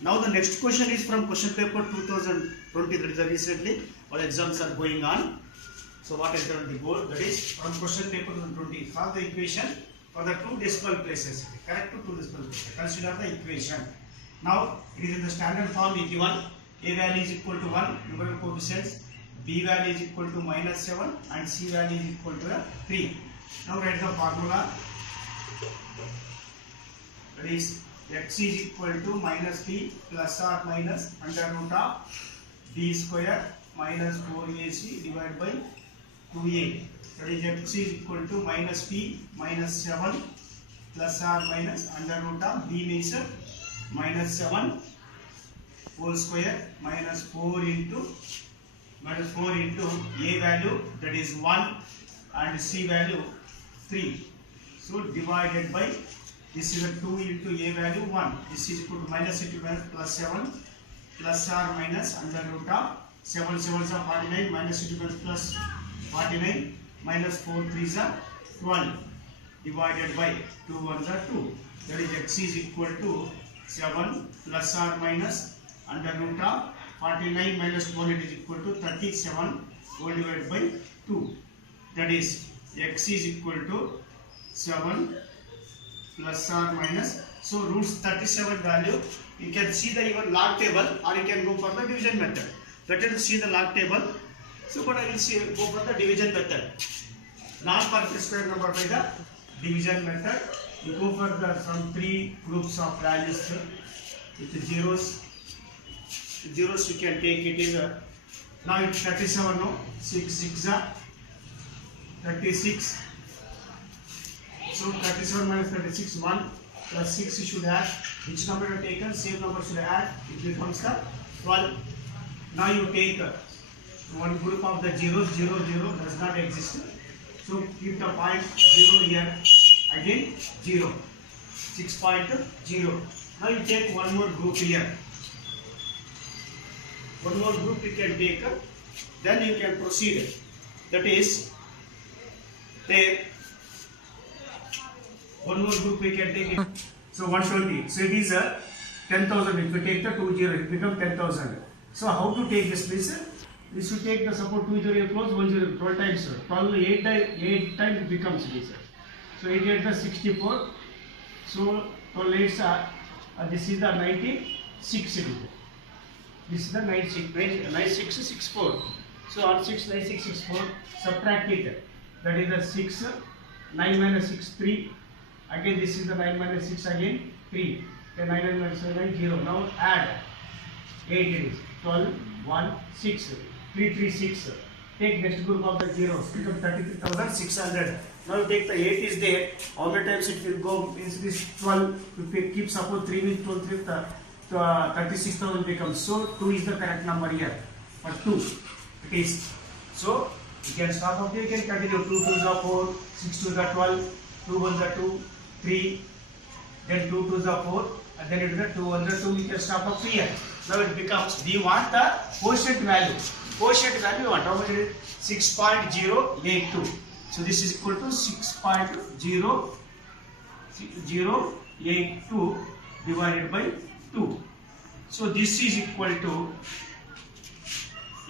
Now the next question is from question paper 2020. That is the recently our exams are going on. So what is on the board? That is from question paper 2020. Solve the equation for the two decimal places. Correct to two decimal places. Consider the equation. Now it is in the standard form is given. A value is equal to 1, numerical coefficients. B value is equal to -7 and C value is equal to 3. Now write the formula. That is x is equal to -b plus or minus under root of b square minus 4ac divided by 2a. That is x is equal to -b minus 7 plus or minus under root of b means -7 whole square minus 4 into a value, that is 1, and c value 3. So divided by, this is a 2 into a value 1. This is equal to minus into minus plus 7 plus or minus under root of 7 7s are 49 minus into minus plus 49 minus 4 3s are 12 divided by 2 1s are 2. That is x is equal to 7 plus or minus under root of 49 minus 12, it is equal to 37 whole divided by 2. That is x is equal to 7 plus or minus. So roots 37 value, you can see the even log table or you can go for the division method. Better to see the log table. So but I will see go for the division method. Non-perfect square number by the division method. You go for the some 3 groups of values with the zeros. Zeros you can take it is now it's 37 no 6 6 36. So 37 minus 36 1 plus 6 you should add. Which number you have taken? Same number should add. It becomes the 12. Now you take one group of the zeros. 0 0 does not exist. So keep the point 0 here. Again 0. 6.0. Now you take one more group here. One more group you can take, then you can proceed. That is, take one more group we can take it. So 120. So it is 10,000. If you take the 2 0, it becomes 10,000. So how to take this place? We should take the support 2 0 close 1 0 12 times. 12 8 times it becomes this. So 8 8 is 64. So 12 8 this is the 96. This is the 9664. So on 6 9664 subtract it. That is the 6 9 minus 6 3. Again this is the 9 minus 6 again 3. Then 9 minus 7 0. Now add 8 is 12 1 6 3 3 6. Take next group of the zeros. Become 33,600. Now you take the 8 is there. How many times it will go into this 12? If we keep suppose 3 means 12 3 36,000 becomes. So 2 is the correct number here. But 2 it is. So you can stop up here. You can continue. 2 2s are 4, 6 2s are 12, 2 1s are 2, 3, then 2 2s are 4, and then it is 2 1s are 2. You can stop up here. Now it becomes. We want the quotient value. Quotient value we want. How much is it? 6.082. So this is equal to 6.082 divided by 2. So this is equal to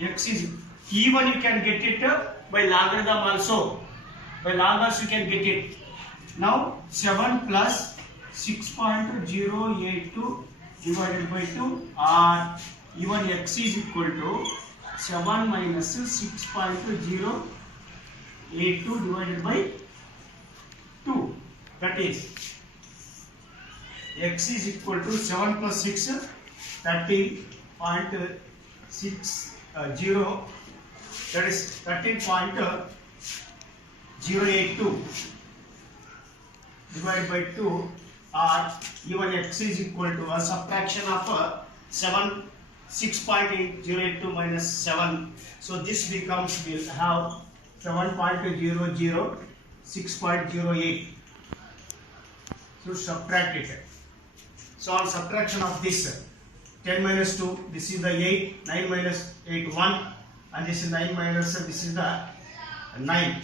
x is, even you can get it by logarithm also. By log also you can get it. Now 7 plus 6.082 divided by 2, or even x is equal to 7 minus 6.082 divided by 2. That is x is equal to 7 plus 6 13.60, that is 13.082 divided by 2, or even x is equal to a subtraction of 6.082 minus 7. So this becomes, will have 7.00 6.08. So subtract it. So on subtraction of this 10 minus 2, this is the 8, 9 minus 8 1, and this is 9 minus this is the 9,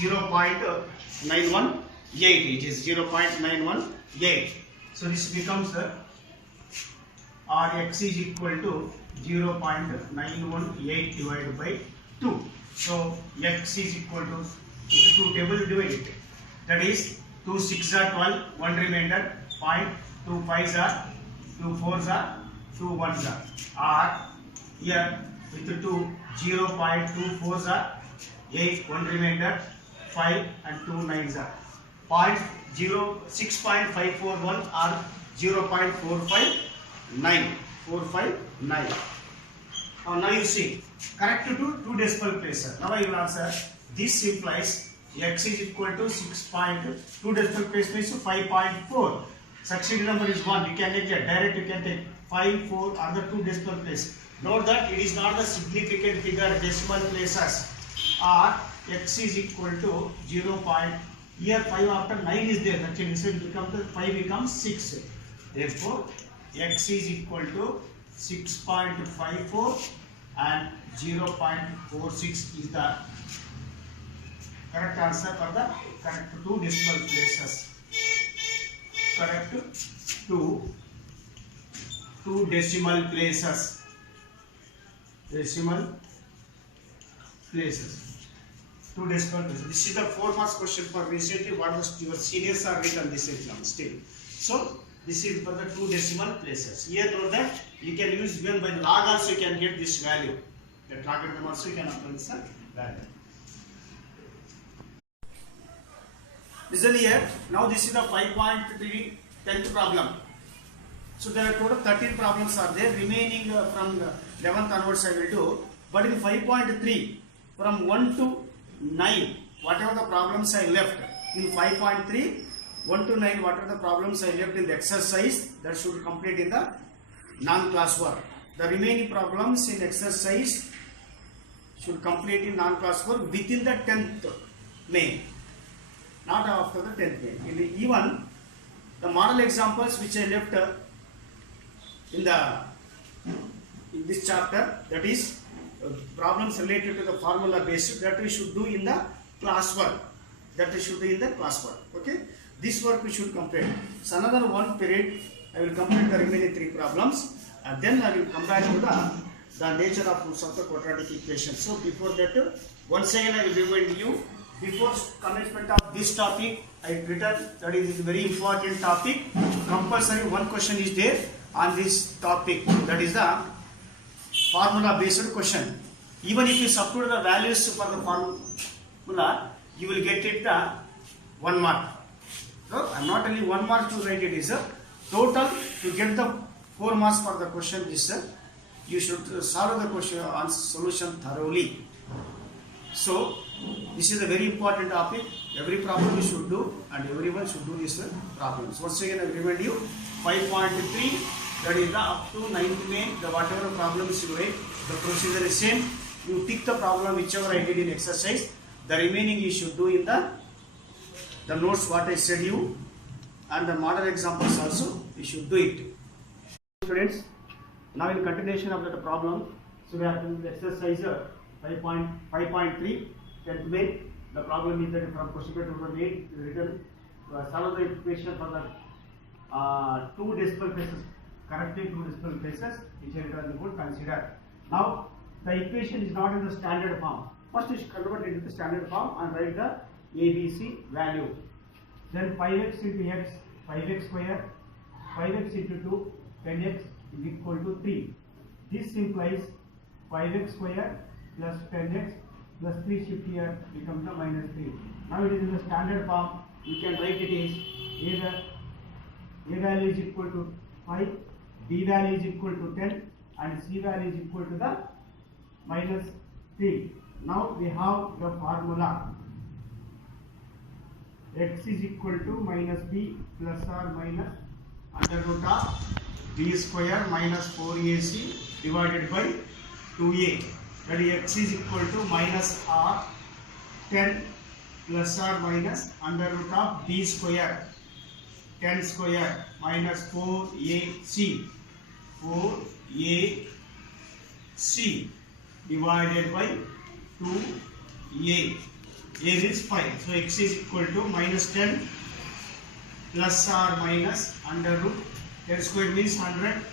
0.918, it is 0.918. So this becomes the or x is equal to 0.918 divided by 2. So x is equal to 2 table divide it. That is 2 6 are 12, 1 remainder, 2 5s are 2 4s are 2 1s are. Or here with the 2 0.24s are 8, 1 remainder, 5 and 2 9s are. 6.541 or 0.459. Now you see, correct to 2 decimal places. Now I will answer. This implies x is equal to 6.2 decimal place means 5.4. Succeeding number is 1. You can take that direct. You can take 5, 4 other 2 decimal place. Note that it is not the significant figure decimal places. Or x is equal to 0. Here 5 after 9 is there. Actually, so it becomes 5 becomes 6. Therefore, x is equal to 6.54 and 0.46 is the correct answer for the correct 2 decimal places. Correct 2 decimal places. Decimal places. 2 decimal places. This is the 4 marks question for recently what your seniors are written this exam still. So this is for the 2 decimal places. Here note that you can use even by log also you can get this value. The logarithm also you can apply this value. Listen here. Now this is the 5.3 10th problem. So there are total 13 problems are there. Remaining from 11th onwards I will do. But in 5.3 from 1 to 9 whatever the problems I left in 5.3 1 to 9 whatever the problems I left in the exercise that should complete in the non-class work. The remaining problems in exercise should complete in non-class work within the 10th May, not after the 10th May. In the even the model examples which I left in this chapter, that is problems related to the formula based, that we should do in the class work. Okay, this work we should complete. So another 1 period I will complete the remaining 3 problems and then I will come back to the nature of roots of the quadratic equation. So before that, once again I will remind you, before commencement of this topic I written that is a very important topic. Compulsory 1 question is there on this topic, that is the formula based question. Even if you substitute the values for the formula, you will get it the 1 mark. So I am not only 1 mark to write it, is a total to get the 4 marks for the question is you should solve the question on solution thoroughly. So this is a very important topic. Every problem you should do and everyone should do this problems. Once again I remind you 5.3 that is the up to 9th May, the whatever problems you write, the procedure is same. You tick the problem whichever I did in exercise. The remaining you should do in the notes what I said you, and the model examples also you should do it. Students, now in continuation of the problem, so we are doing the exercise 5.3 10th May. The problem is that from question paper 8 written solve the equation for the 2 decimal places, correctly 2 decimal places which are written would consider. Now the equation is not in the standard form. First you should convert it into the standard form and write the ABC value. Then 5x into x, 5x square, 5x into 2, 10x is equal to 3. This implies 5x square plus 10x plus 3 shift here becomes the minus 3. Now it is in the standard form. You can write it as either a value is equal to 5, b value is equal to 10 and c value is equal to the minus 3. Now we have the formula x is equal to minus b plus or minus under root of b square minus 4ac divided by 2a. That is x is equal to minus r 10 plus or minus under root of b square 10 square minus 4ac divided by 2a. A is 5. So x is equal to minus 10 plus or minus under root 10 square means 100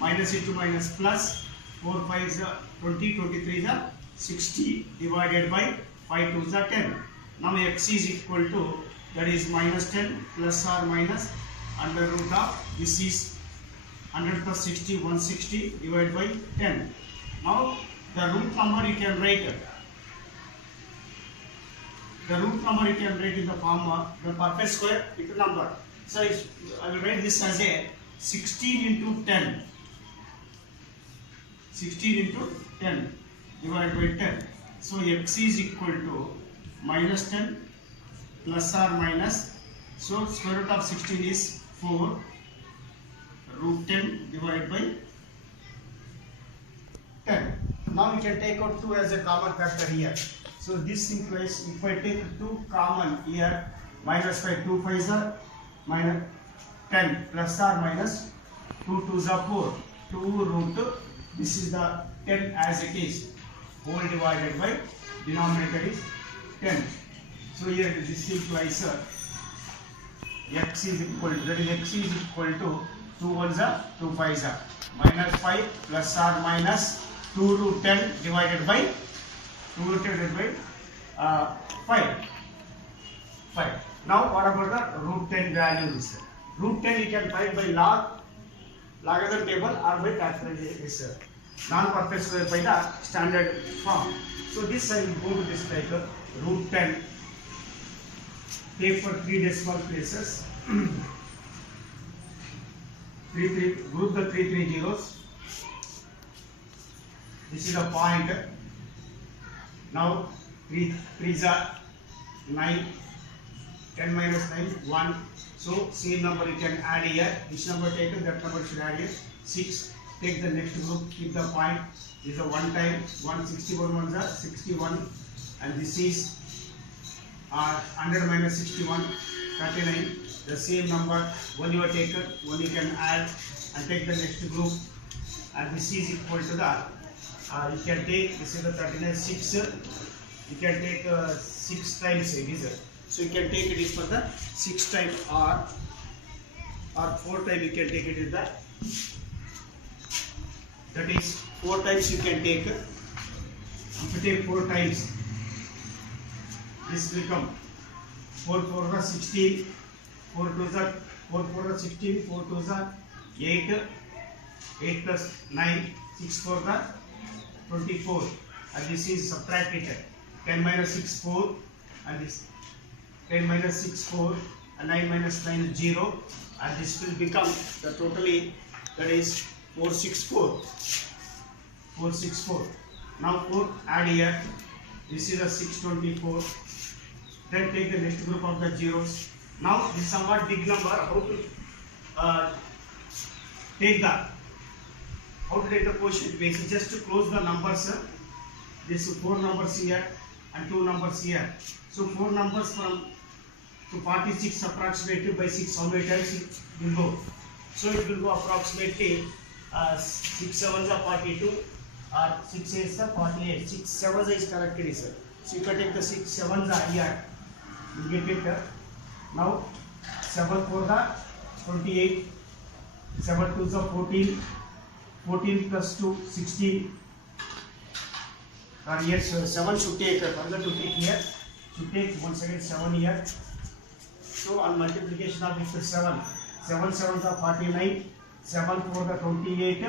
minus into minus plus, 4 5 is 20, 23 is 60 divided by 5 2 is 10. Now x is equal to, that is minus 10 plus or minus under root of, this is 100 plus 60, 160 divided by 10. Now the root number you can write. The root number you can write in the form of the perfect square into number. So I will write this as a 16 into 10. 16 into 10 divided by 10. So x is equal to minus 10 plus or minus. So square root of 16 is 4. Root 10 divided by 10. Now we can take out 2 as a common factor here. So this implies if I take 2 common here, minus 5, 2 5 is minus 10 plus or minus 2 2s are 4. 2 root, this is the 10 as it is, whole divided by denominator is 10. So here this implies x is equal to, that is x is equal to 2 1s are 2 5s are minus 5 plus or minus 2 root 10 divided by 5. Now what about the root 10 values? Root 10 you can find by logarithm table or by calculator. Non-perfect square by the standard form. So this I will go to this like root 10. Take for 3 decimal places. Group the 3 zeros. This is a point. Now 3 3s are 9, 10 minus 9, 1. So same number you can add here. Which number taken, that number should add here. 6. Take the next group, keep the point. This is a 1 time, 161 ones are 61. And this is 100 minus 61, 39. The same number, one you are taken, one you can add and take the next group. And this is equal to the, you can take, this is the 39, 6. You can take 6 times it is. So you can take it is for the 6 times or 4 times you can take it in that. That is 4 times you can take. If you take 4 times, this will come 4 4 is 16, 4 2 is 4 4 is 16, 4 2 is 8, 8 plus 9, 6 4 is 24. And this is subtracted. 10 minus 6 4, and this 10 minus 6 4, and 9 minus 9 is 0, and this will become the totally, that is 464. 464. Now 4 add here. This is a 624. Then take the next group of the zeros. Now this is somewhat big number. How to take the quotient basis? Just to close the numbers. This 4 numbers here and 2 numbers here. So 4 numbers from to 46 approximately by 6. How many times it will go? So it will go approximately 6 7s are 42 or 6 8s are 48. 6 7s is corrected, sir. So you can take the 6 7s are here. You get it. Now 7 4 are 28. 7 2s are 14. 14 plus 2 16. Yes, 7 should take, further to take here, should take once again 7 here. So on multiplication of this 7, 7 7s are 49, 7 4 are 28,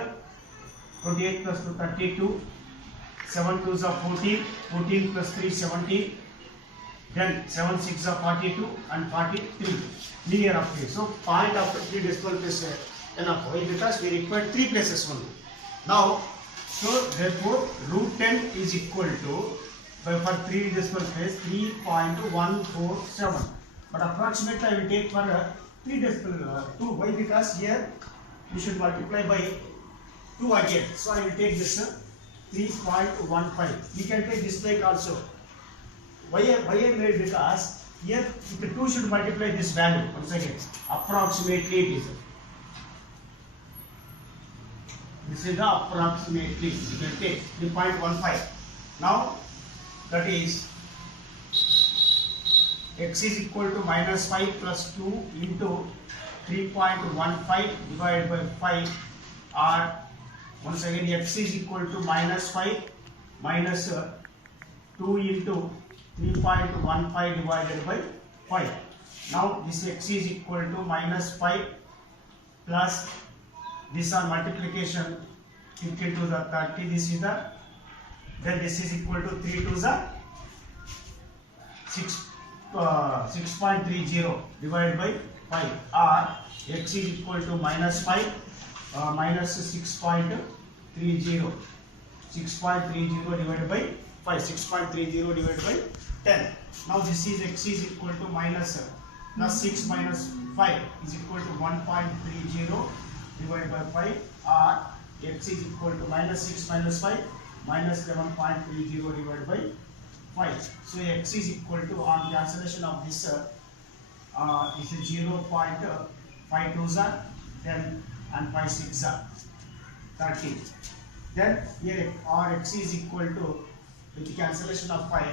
28 plus 2 32, 7 2s are 14, 14 plus 3 17, then 7 6 are 42 and 43, linear up here. So point after 3 decimal place enough. Why? Because we require 3 places only. Now, so therefore root 10 is equal to, for 3 decimal place, 3.147. But approximately I will take for 3 decimal 2. Why? Because here we should multiply by 2 again. So I will take this 3.15. We can take this like also. Why I made? Because here the 2 should multiply this value once again. Approximately it is. This is the approximately. You can take 3.15. Now that is x is equal to minus 5 plus 2 into 3.15 divided by 5. or once again x is equal to minus 5 minus 2 into 3.15 divided by 5. Now this x is equal to minus 5 plus this on multiplication 50 to the 30, this is the, then this is equal to 3 to the 6.30 divided by 5, or x is equal to minus 5 minus 6.30 divided by 5, 6.30 divided by 10. Now this is x is equal to minus plus 6 minus 5 is equal to 1.30 divided by 5, or x is equal to minus 6 minus 5 minus 11.30 divided by 5. So x is equal to, on cancellation of this is 0.52 10 and 5 6 30. Then here our x is equal to, with the cancellation of 5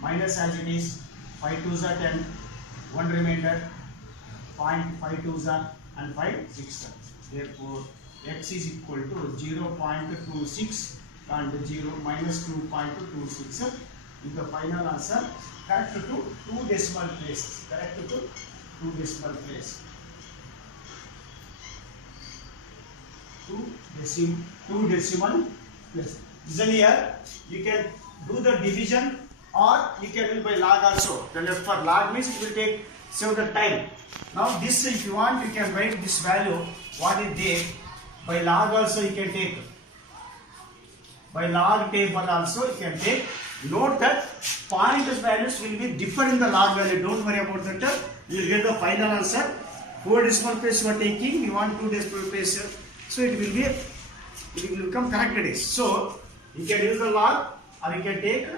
minus as it is 5 2s are 10, 1 remainder 0.52 and 5 6. Therefore x is equal to 0.26 and 0 minus 2.26 is the final answer. Correct to 2 decimal places. Correct to 2 decimal place. 2 decimal place. Then here you can do the division, or you can do by log also. Then for log means it will take save the time. Now this, if you want, you can write this value what is there. By log also you can take. By log table also you can take. Note that point values will be different in the log value. Don't worry about that. You will get the final answer. 4 decimal place you are taking. You want 2 decimal place. So it will become correct it is. So you can use the log, or you can take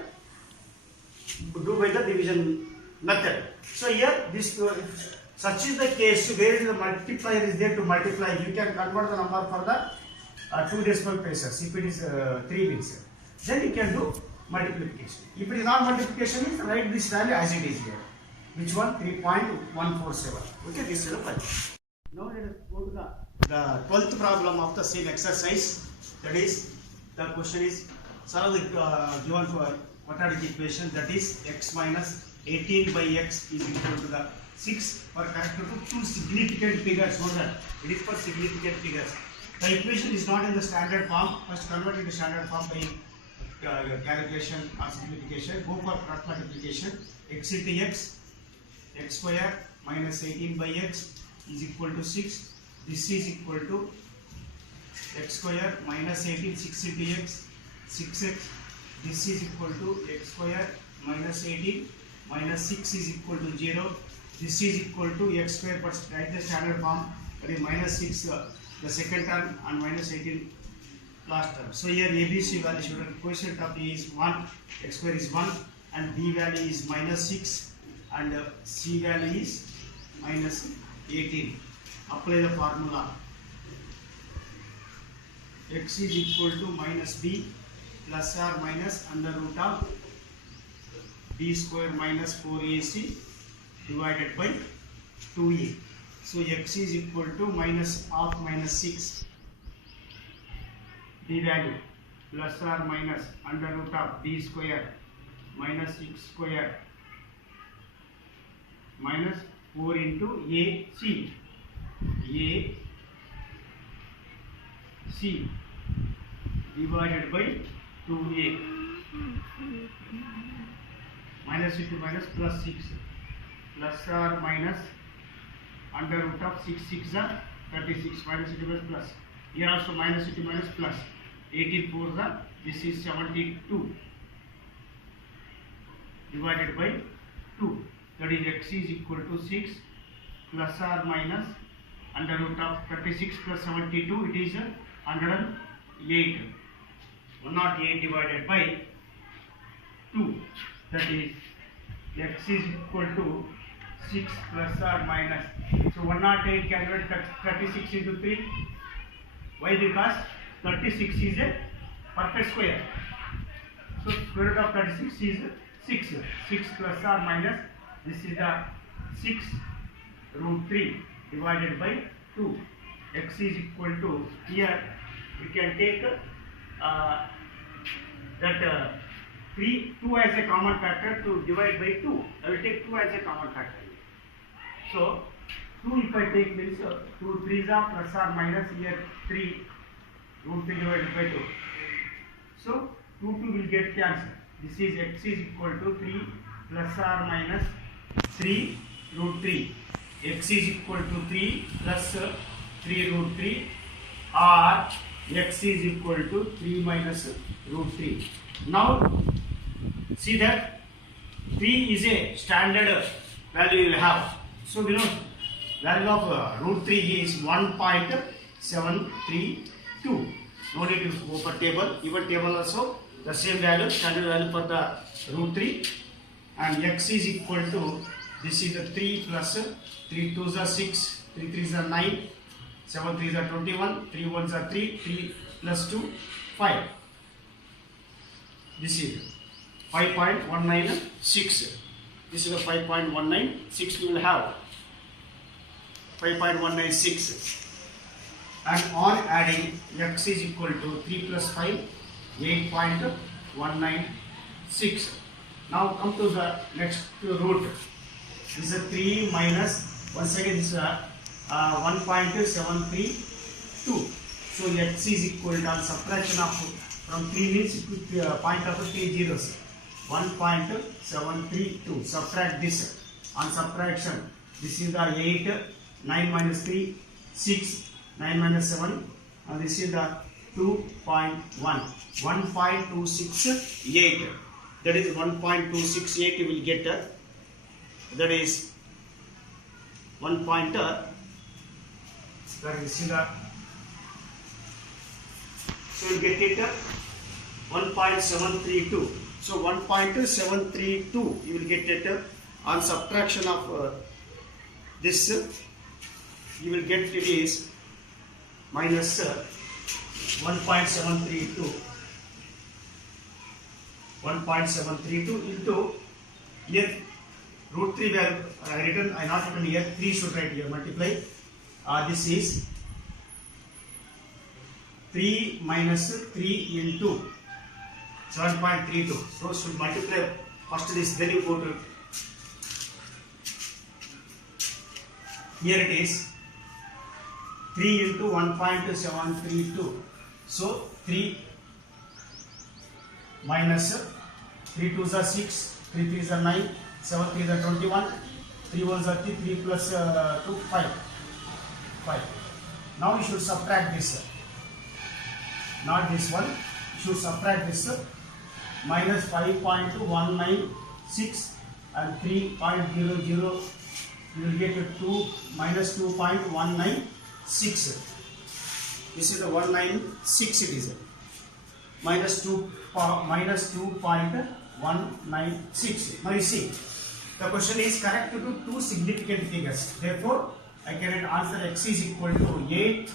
do by the division method. So here this such is the case where the multiplier is there to multiply. You can convert the number for the 2 decimal places. If it is 3 bits, then you can do multiplication. If it is not multiplication, means write this value as it is here. Which one? 3.147. Okay, this is the value. Now let us go to the 12th problem of the same exercise. That is, the question is solve the given for quadratic equation, that is x minus 18 by x is equal to the 6 for correct to 2 significant figures. Note that it is for significant figures. The equation is not in the standard form. First convert it to standard form by calculation or simplification. Go for cross multiplication. X into x, x square minus 18 by x is equal to 6. This is equal to x square minus 18, 6 into x, 6x. This is equal to x square minus 18 minus 6 is equal to 0. This is equal to x square, but write the standard form, that is minus 6 the second term and minus 18 last term. So here ABC value should, quotient of A is 1, x square is 1, and B value is minus 6, and C value is minus 18. Apply the formula. X is equal to minus B plus or minus under root of B square minus 4AC divided by 2A. So x is equal to minus half minus 6. B value plus or minus under root of B square minus 6 square minus 4 into AC. AC divided by 2A. Minus into minus plus 6 plus or minus under root of 6 6 are 36 minus into minus plus. Here also minus into minus plus 18 4 are, this is 72 divided by 2, that is x is equal to 6 plus or minus under root of 36 plus 72, it is 108. 108 divided by 2, that is x is equal to 6 plus or minus. So 108 can convert 36 into 3. Why? Because 36 is a perfect square. So square root of 36 is 6. 6 plus or minus, this is the 6 root 3 divided by 2. X is equal to, here you can take that 2 as a common factor to divide by 2. I will take 2 as a common factor. So 2 if I take means 2 3s are plus or minus here 3 root 3 divided by 2. So 2 will get cancelled. This is x is equal to 3 plus or minus 3 root 3. X is equal to 3 plus 3 root 3 or x is equal to 3 minus root 3. Now see that 3 is a standard value you will have. So we know value of root 3 is 1.732. No need to go for table. Even table also the same value, standard value for the root 3, and x is equal to, this is the 3 plus 3 2s are 6, 3 3s are 9, 7 3s are 21, 3 1s are 3, 3 plus 2 5. This is 5.196. This is the 5.196 we will have. 5.196. And on adding, x is equal to 3 plus 5, 8.196. Now come to the next root. This is 3 minus, once again this is 1.732. So x is equal to, subtraction of from 3 means point of 3 zeros. 1.732. Subtract this. On subtraction, this is the 8, 9 minus 3, 6, 9 minus 7, and this is the 2.1, 1.268. That is 1.268 you will get. That is 1 point. That is the, so you get it 1.732. So 1.732 you will get it. On subtraction of this, you will get it is minus 1.732. 1.732 into here root 3 value I not written here, 3 should write here, multiply. This is 3 minus 3 into 7.32. So should multiply first this, then you go to here, it is 3 into 1.732. So 3 minus 3 2s are 6, 3 3s are 9, 7 3s are 21, 3 1s are 3, 3 plus 2 5. Now you should subtract this, not this one. You should subtract this, minus 5.196 and 3.00. You will get 2 minus 2.196. This is the 196 it is. Minus 2.196. Now you see, the question is correct to two significant figures. Therefore, I can answer x is equal to 8 is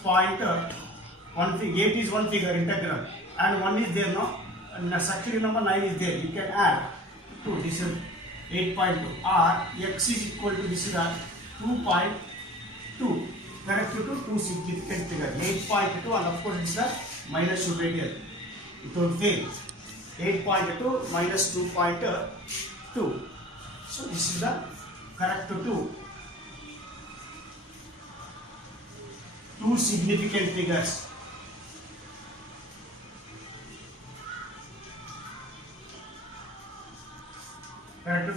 one figure integral and 1 is there, no? And the substitute number 9 is there. You can add 2. This is 8.2 or x is equal to, this is 2.2. Correct to two significant figure. 8.2 and of course this is the minus should be here. It will fail. 8.2 minus 2.2. So this is the correct to two significant figures. Correct to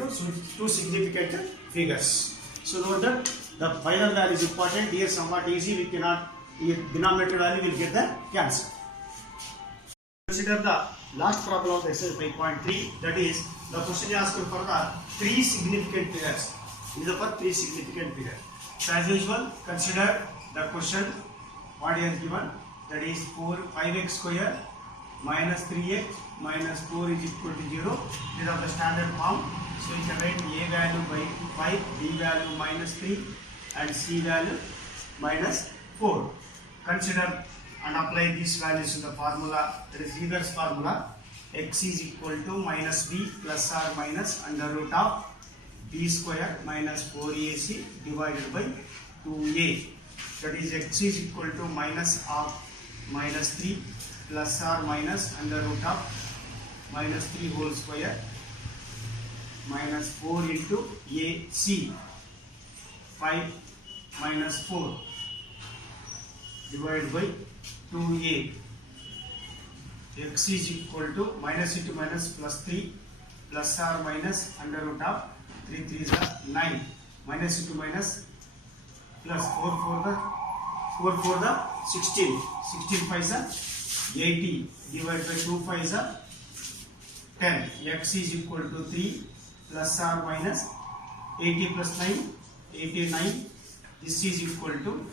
two significant figures. So note that the final value is important. Here somewhat easy. We cannot, denominator value will get the cancel. Consider the last problem of exercise 5.3. That is, the question asks for the 3 significant figures. These are for 3 significant figures. So as usual, consider the question what he has given. That is 5x square minus 3x minus 4 is equal to 0. These are the standard form. So you can write a value by 5, b value minus 3 and c value minus 4. Consider and apply these values to the formula, that is Euler's formula. X is equal to minus b plus or minus under root of b square minus 4ac divided by 2a. That is x is equal to minus of minus 3 plus or minus under root of minus 3 whole square minus 4 into AC 5 minus 4 divided by 2A. X is equal to minus into minus plus 3 plus or minus under root of 3 3 is 9 minus into minus plus 4 for the 16 5 is 80 divided by 2 5 is 10. X is equal to 3 plus or minus 80 plus 9 89. This is equal to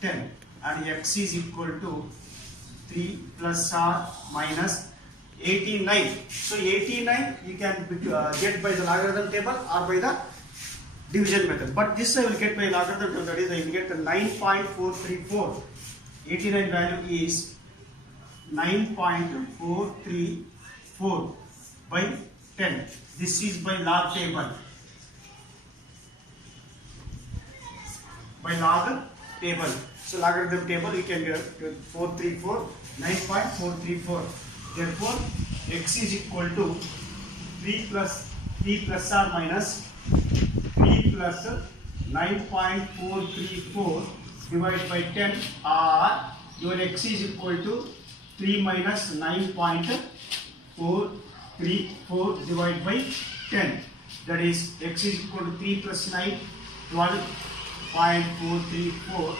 10 and X is equal to 3 plus or minus 89. So 89 you can get by the logarithm table or by the division method. But this I will get by logarithm table, that is I will get the 9.434. 89 value is 9.434 by 10. This is by log table. By log table. So logarithm table you can get 434, 9.434. Therefore, X is equal to 3 plus or minus 3 plus 9.434 divided by 10, or your X is equal to 3 minus 9.434 divided by 10. That is X is equal to 3 plus 9, 12.434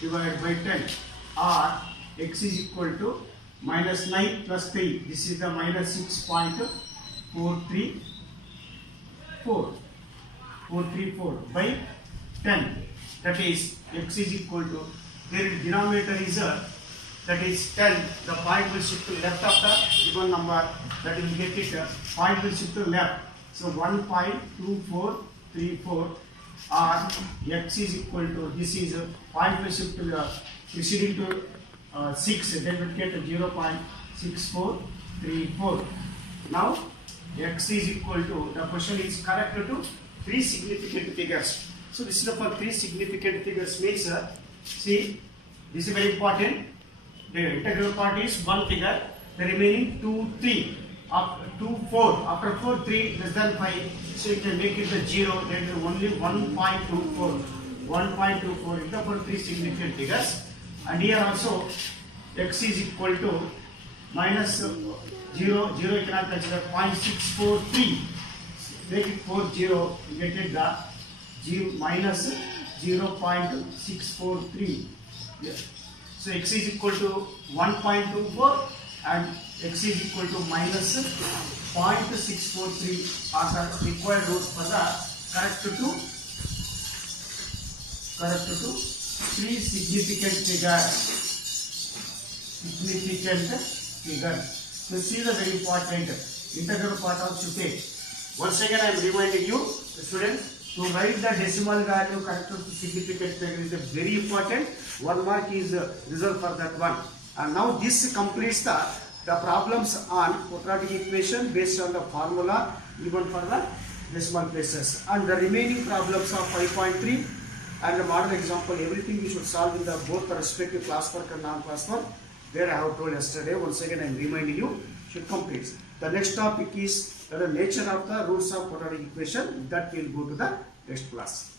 divided by 10, or X is equal to minus 9 plus 3. This is the minus 6.434 by 10. That is X is equal to, their denominator is that is 10. The point will shift to left of the given number, that will get it, point will shift to left. So 1.2434, or X is equal to, this is point will shift to the preceding to 6, then we'll get 0.6434. Now X is equal to, the question is correct to 3 significant figures. So this is for 3 significant figures means, see, this is very important. The integral part is 1 figure, the remaining 2 3 up to 4, after 4 3 less than 5, so you can make it the 0, then only 1.24 is the for 3 significant figures. And here also X is equal to minus 0 you cannot consider 0.643, make it 40, you get it the minus 0.643. Yes. So X is equal to 1.24 and X is equal to minus 0.643 are the required roots for the correct to 3 significant figures. So this is a very important integral part of to take. Once again I am reminding you, the students, to write the decimal value correct to significant figure is very important. 1 mark is reserved for that one. And now this completes the problems on quadratic equation based on the formula given for the decimal places. And the remaining problems of 5.3 and the model example, everything we should solve in the both the respective class work and non-class work. Where I have told yesterday, once again I am reminding you, should complete. The next topic is the nature of the roots of quadratic equation, that will go to the next class.